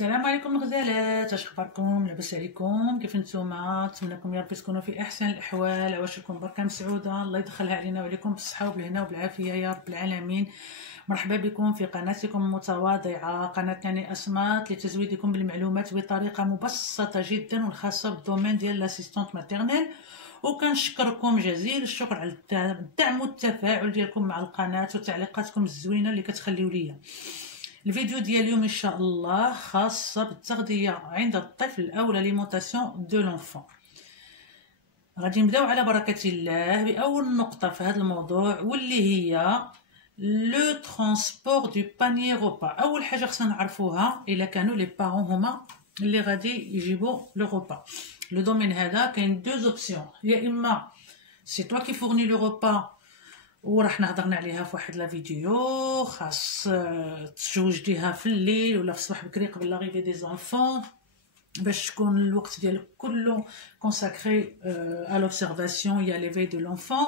السلام عليكم الغزالات، اش اخباركم؟ لاباس عليكم؟ كيف نتوما؟ نتمنىكم يا ربي تكونوا في احسن الاحوال. عواشركم بركه مسعوده، الله يدخلها علينا وعليكم بالصحه وبالهنا وبالعافيه يا رب العالمين. مرحبا بكم في قناتكم المتواضعه، قناه ناني اسمات، لتزويدكم بالمعلومات بطريقه مبسطه جدا والخاصه بالدومين ديال لاسيستونت ماتيرنيل. وكنشكركم جزيل الشكر على الدعم والتفاعل ديالكم مع القناه وتعليقاتكم الزوينه اللي كتخليو ليا. الفيديو ديال اليوم ان شاء الله خاصه بالتغذيه عند الطفل او ليمونطاسيون دو لونفون. غادي نبداو على بركه الله باول نقطه في هذا الموضوع، واللي هي لو ترونسبور دو بانيي روبا. اول حاجه خصنا نعرفوها الا كانوا لي بارون هما اللي غادي يجيبوا لو روبا. لو دومين هذا كاين دو اوبسيون، يا اما سي توا كي فورني لو روبا وراح نهضرنا عليها في واحد لا فيديو، خاص تجوجديها في الليل ولا في الصباح بكري قبل لاغيفي دي زانفون باش تكون الوقت ديالك كله كونساكري ا لوبسيرفاسيون يا ليفي دو لونفون.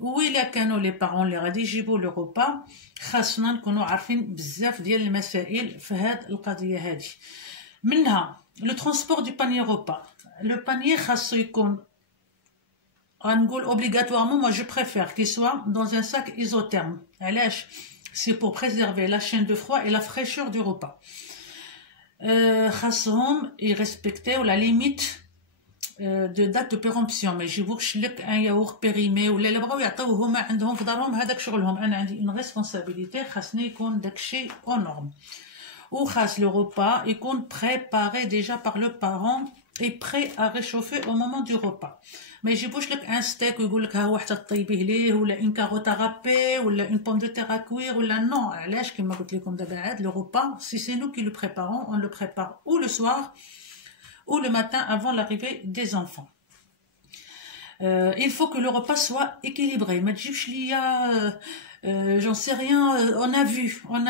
وإلا كانوا لي بارون اللي غادي يجيبوا لو روبا خاصنا نكونوا عارفين بزاف ديال المسائل في هاد القضيه هذه. منها لو ترونسبور دو بانيي روبا. لو بانيي خاصو يكون obligatoirement, moi je préfère qu'il soit dans un sac isotherme. C'est pour préserver la chaîne de froid et la fraîcheur du repas. خاصهم يرسبكتيو la limite de date de péremption. mais je vous لك un yaourt périmé ولا اللي بغاو يعطيوه هما عندهم في دارهم هذاك شغلهم. انا عندي une responsabilité، خاصني يكون داكشي aux normes. وخاص le repas يكون préparé déjà par le parent et prêt à réchauffer au moment du repas. ما يجيبوش لك ان ستيك ويقول لك ها هو حتى طيبيه ليه، ولا ان كاروت غابي، ولا اون بوم دو تير كوير، ولا نو. علاش؟ كما قلت لكم دابا عاد لو روبا سي سي نو كي لو بريبارون، اون لو بريبار او لو سوار ou le matin avant l'arrivée des enfants. Il faut que le repas soit équilibré. ما تجيبش ليا j'en sais rien, on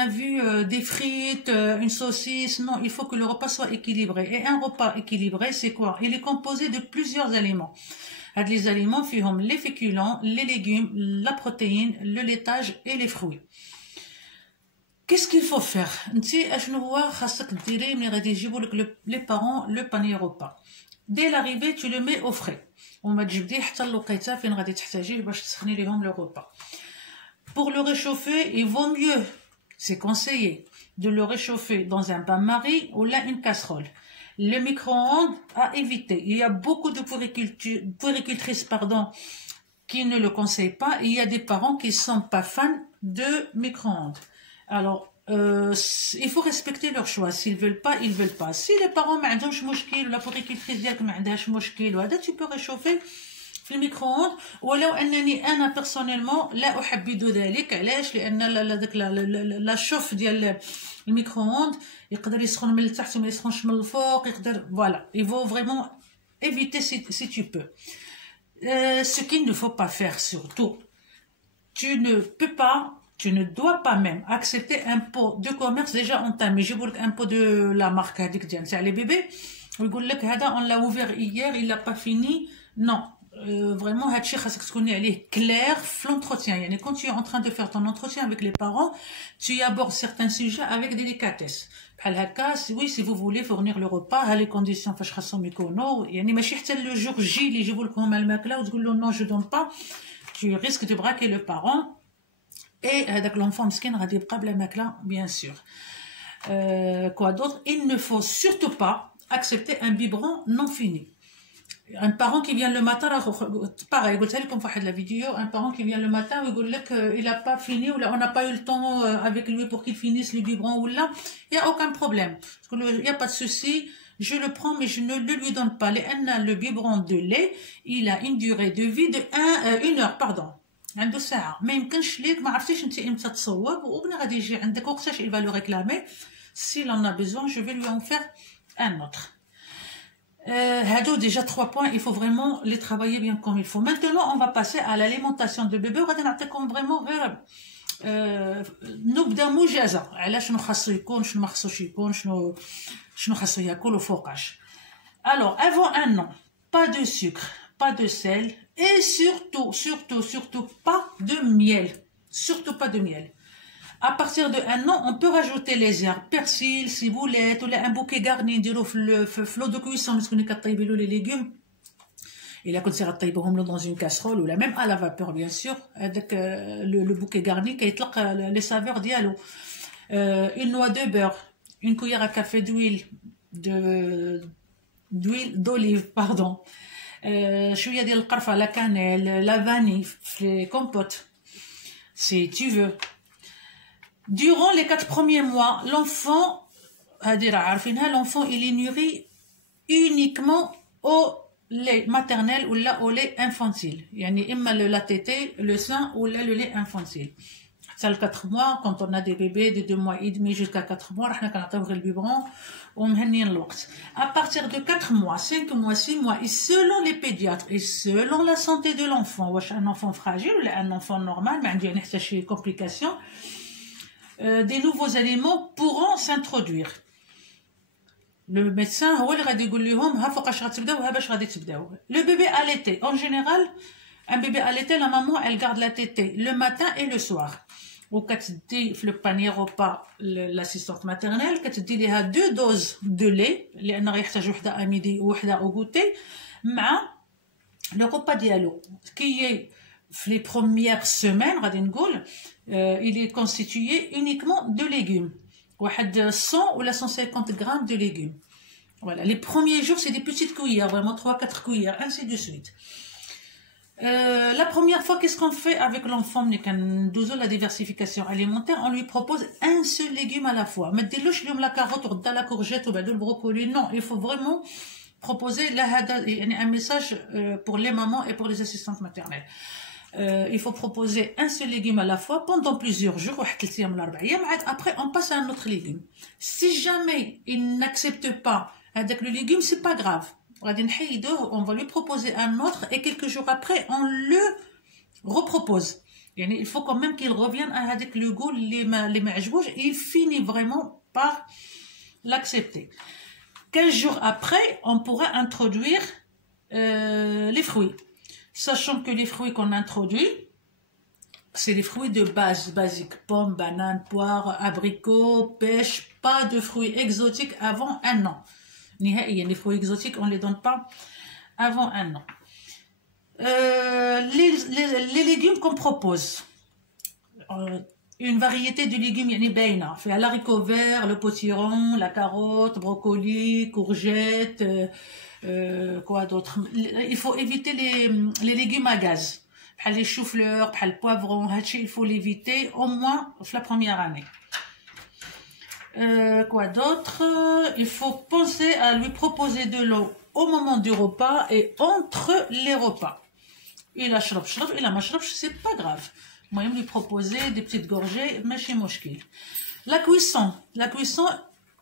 a vu des frites, une saucisse. Non, il faut que le repas soit équilibré. Et un repas équilibré, c'est quoi? Il est composé de plusieurs aliments. Les aliments فيهم les féculents, les légumes, la protéine, le laitage et les fruits. Qu'est-ce qu'il faut faire? انتي اشنو هو خاصك ديري ملي غادي يجيبوا لك لي بارون لو بانيي روبا؟ dès l'arrivée tu le mets au frais وما تجبديه حتى الوقيته فين غادي تحتاجيه باش تسخني ليهم لو روبا. Pour le réchauffer, il vaut mieux, c'est conseillé, de le réchauffer dans un bain-marie ou là une casserole. Le micro-ondes à éviter. Il y a beaucoup de puéricultrices qui ne le conseillent pas. Il y a des parents qui ne sont pas fans de micro-ondes. Alors, il faut respecter leur choix. S'ils veulent pas, ils veulent pas. Si les parents ما عندهمش مشكل ولا puéricultrice ديالك ما عندهاش مشكل وهذا tu peux réchauffer في الميكرووند. ولو انني انا بيرسونيلمون لا احبذ ذلك. علاش؟ لان داك لا شوف ديال الميكرووند يقدر يسخن من التحت وما يسخنش من الفوق، يقدر فوالا. il faut vraiment éviter si tu peux. Ce qu'il ne faut pas faire surtout, tu ne dois pas même accepter un pot de commerce déjà entamé. يجيبوا لك un pot de la marque هذيك ديال تاع لي بيبي ويقول لك هذا on l'a ouvert hier, il l'a pas fini. Non. Vraiment هادشي خاصك تكوني عليه clair في l'entretien. يعني quand tu es en train de faire ton entretien avec les parents, tu abordes certains sujets avec délicatesse. بحال هكا oui si vous voulez fournir le repas ها les conditions فاش خاصهم يكونوا. يعني ماشي حتى لو جور جي اللي يجيبوا لكم الماكله وتقول له non je donne pas. tu risques de braquer le parent et هذاك l'enfant مسكين غادي يبقى بلا ماكله bien sûr. Quoi d'autre? Il ne faut surtout pas accepter un biberon non fini. Un parent qui vient le matin, pareil, قلتها لكم في واحد la vidéo, un parent qui vient le matin ويقول لك il a pas fini ou on n'a pas eu le temps avec lui pour qu'il finisse le biberon ou là, il y a aucun problème. Il y a pas de souci, je le prends mais je ne le lui donne pas. لأن le biberon de lait, il a une durée de vie de 1 heure, pardon. عنده ساعة. ما يمكنش ليك ما عرفتيش انت امتى تصوب وابني غادي يجي عندك وقتاش il va le réclamer. S'il en a besoin, je vais lui en faire un autre. Déjà 3 points, il faut vraiment les travailler bien comme il faut. Maintenant, on va passer à l'alimentation de bébé. غادي نعطيكم vraiment غير نبدا موجزه على شنو خاصو يكون، شنو ما خاصوش يكون، شنو خاصو ياكل وفوقاش. Alors, avant 1 an, pas de sucre, pas de sel et surtout pas de miel. Surtout pas de miel. À partir de 1 an, on peut rajouter les herbes, persil, ciboulette, ou un bouquet garni, le flot de cuisson, parce qu'on est les légumes. Et là, quand on طيبهم dans une casserole, ou même à la vapeur, bien sûr, avec le bouquet garni, qui est les saveurs dialo. Une noix de beurre, une cuillère à café d'olive, pardon. شوية ديال القرفة, la cannelle, la vanille, les compotes, si tu veux. Durant les 4 premiers mois, l'enfant, l'enfant il est nourri uniquement au lait maternel ou au lait infantile. يعني إما le lait tété, le sein ou le lait infantile. C'est le 4 mois, quand on a des bébés de 2 mois et demi jusqu'à 4 mois, on a le biberon, on à partir de 4 mois, 5 mois, 6 mois, et selon les pédiatres et selon la santé de l'enfant, un enfant fragile ou un enfant normal, mais il y a des complications, des nouveaux aliments pourront s'introduire. Le médecin, le bébé allaité, en général, un bébé allaité, la maman, elle garde la tétée le matin et le soir. Ou quand tu dis le panier repas, l'assistante maternelle, quand tu dis il y a 2 doses de lait, il y en a une à midi ou une au goûter, mais le repas dialo, qui est les premières semaines, il est constitué uniquement de légumes. 100 ou 150 grammes de légumes. Voilà, les premiers jours, c'est des petites cuillères, vraiment 3-4 cuillères, ainsi de suite. La première fois, qu'est-ce qu'on fait avec l'enfant? La diversification alimentaire, on lui propose un seul légume à la fois. Mais la carotte, la courgette ou le brocoli, non, il faut vraiment proposer un message pour les mamans et pour les assistantes maternelles. Il faut proposer un seul légume à la fois pendant plusieurs jours. Après, on passe à un autre légume. Si jamais il n'accepte pas avec le légume, c'est pas grave. On va lui proposer un autre et quelques jours après, on le repropose. Il faut quand même qu'il revienne avec le goût, les ma'ajbouj, et il finit vraiment par l'accepter. 15 jours après, on pourra introduire les fruits. Sachant que les fruits qu'on introduit, c'est les fruits de base, basiques. Pommes, bananes, poires, abricots, pêches, pas de fruits exotiques avant 1 an. Les fruits exotiques, on ne les donne pas avant 1 an. Les légumes qu'on propose. Une variété de légumes, il y a l'haricot vert, le potiron, la carotte, brocoli, courgette, quoi d'autre. Il faut éviter les légumes à gaz. Les choux-fleurs, le poivron, il faut l'éviter au moins la première année. Quoi d'autre? Il faut penser à lui proposer de l'eau au moment du repas et entre les repas. Il a shrab, il a ma shrab, c'est pas grave. Moi, je lui proposer des petites gorgées, mais chez Moshkil. La cuisson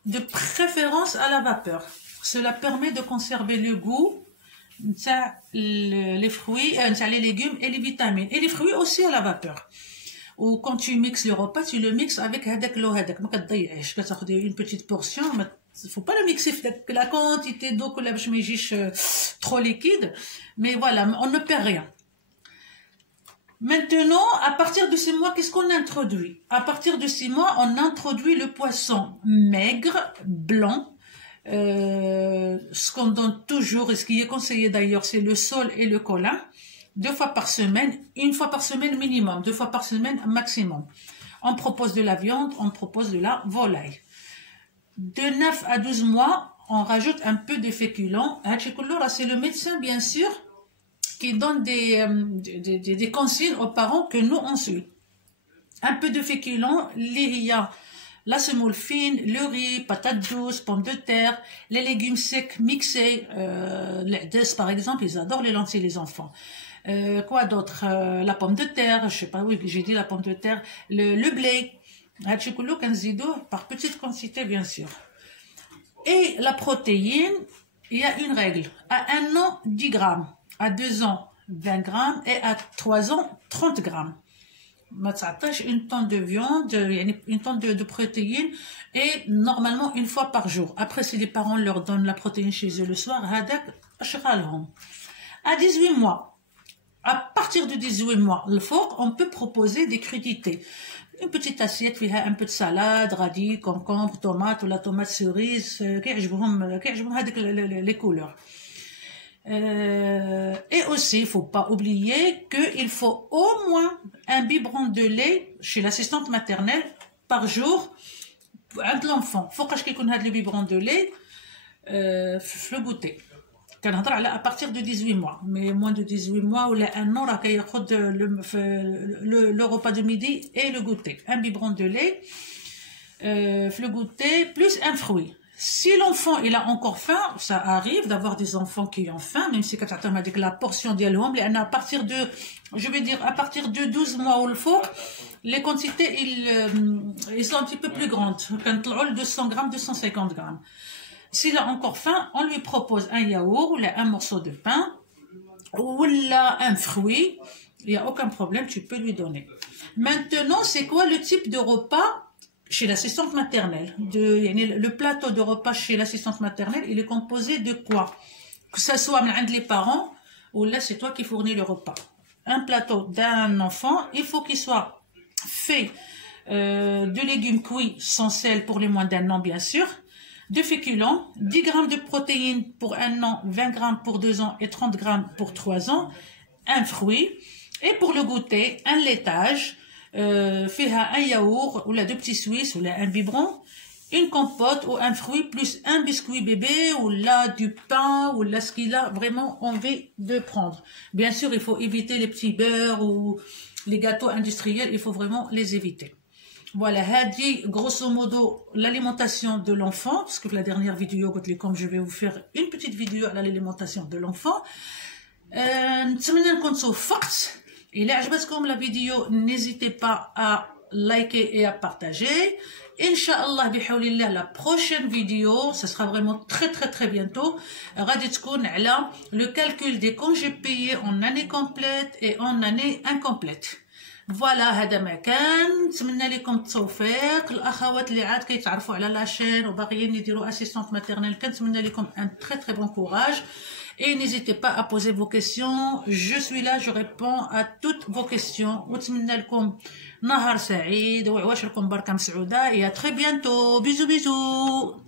de préférence à la vapeur. Cela permet de conserver le goût, les fruits, les légumes et les vitamines. Et les fruits aussi à la vapeur. Ou quand tu mixes le repas, tu le mixes avec l'eau. Une petite portion, mais il ne faut pas le mixer avec la quantité d'eau que la trop liquide. Mais voilà, on ne perd rien. Maintenant, à partir de 6 mois, qu'est-ce qu'on introduit? À partir de 6 mois, on introduit le poisson maigre, blanc. Ce qu'on donne toujours, et ce qui est conseillé d'ailleurs, c'est le sole et le colin. 2 fois par semaine, 1 fois par semaine minimum, 2 fois par semaine maximum. On propose de la viande, on propose de la volaille. De 9 à 12 mois, on rajoute un peu de féculents. C'est le médecin, bien sûr, qui donne des consignes aux parents que nous on suit. Un peu de féculents, il y a la semoule fine, le riz, patates douces, pommes de terre, les légumes secs mixés, par exemple, ils adorent les lentilles, les enfants. Quoi d'autre? La pomme de terre, je sais pas, oui, j'ai dit la pomme de terre, le blé, par petite quantité, bien sûr. Et la protéine, il y a une règle. À 1 an, 10 grammes. À 2 ans, 20 grammes. Et à 3 ans, 30 grammes. Une tonne de viande, une tonne de protéines, et normalement 1 fois par jour. Après, si les parents leur donnent la protéine chez eux le soir, à 18 mois, à partir de 18 mois, on peut proposer des crudités. une petite assiette فيها un peu de salade, radis, concombre, tomate ou la tomate cerise كيعجبهم هذيك les couleurs. Et aussi, il faut pas oublier qu'il faut au moins un biberon de lait chez l'assistante maternelle par jour عند l'enfant. فوقاش كيكون هذا le biberon de lait في le goûter. كنهضر على à partir de 18 mois, mais moins de 18 mois ou un an راه كياخذ le repas de midi et le goûter. Un biberon de lait le goûter plus un fruit. Si l'enfant il a encore faim, ça arrive d'avoir des enfants qui ont faim, même si كتعطيهم هذيك la portion ديالهم لأن à partir de, je vais dire à partir de 12 mois ou le فوق, les quantités ils sont un petit peu plus grandes. كنطلعوا ل 200 grammes, 250 grammes. S'il a encore faim, on lui propose un yaourt ou un morceau de pain ou un fruit. Il n'y a aucun problème, tu peux lui donner. Maintenant, c'est quoi le type de repas chez l'assistante maternelle? Le plateau de repas chez l'assistante maternelle, il est composé de quoi? Que ce soit les parents ou là, c'est toi qui fournis le repas. Un plateau d'un enfant, il faut qu'il soit fait de légumes cuits sans sel pour les moins d'un an, bien sûr. De féculents, 10 grammes de protéines pour un an, 20 grammes pour 2 ans et 30 grammes pour 3 ans, un fruit, et pour le goûter, un laitage, un yaourt, ou là 2 petits Suisses, ou là un biberon, une compote ou un fruit, plus un biscuit bébé, ou là du pain, ou là ce qu'il a vraiment envie de prendre. Bien sûr, il faut éviter les petits beurres ou les gâteaux industriels, il faut vraiment les éviter. Voilà, hadi grosso modo l'alimentation de l'enfant, parce que la dernière vidéo, comme je vais vous faire une petite vidéo à l'alimentation de l'enfant. نتمنى نكون توفقت. إلا عجبتكم la vidéo, n'hésitez pas à liker et à partager. Inch'Allah بحول الله la prochaine vidéo, ça sera vraiment très bientôt. غادي تكون على le calcul des congés payés en année complète et en année incomplète. فوالا هذا ما كان. نتمنى لكم التوفيق. الاخوات اللي عاد كيتعرفوا على لاشين وباغيين يديروا اسيستانت ماتيرنيل, كنتمنى لكم un très bon courage et n'hésitez pas à poser vos questions. Je suis là, je réponds à toutes vos questions. ونتمنى لكم نهار سعيد وعواشركم بركه مسعوده. et à très bientôt. Bisous.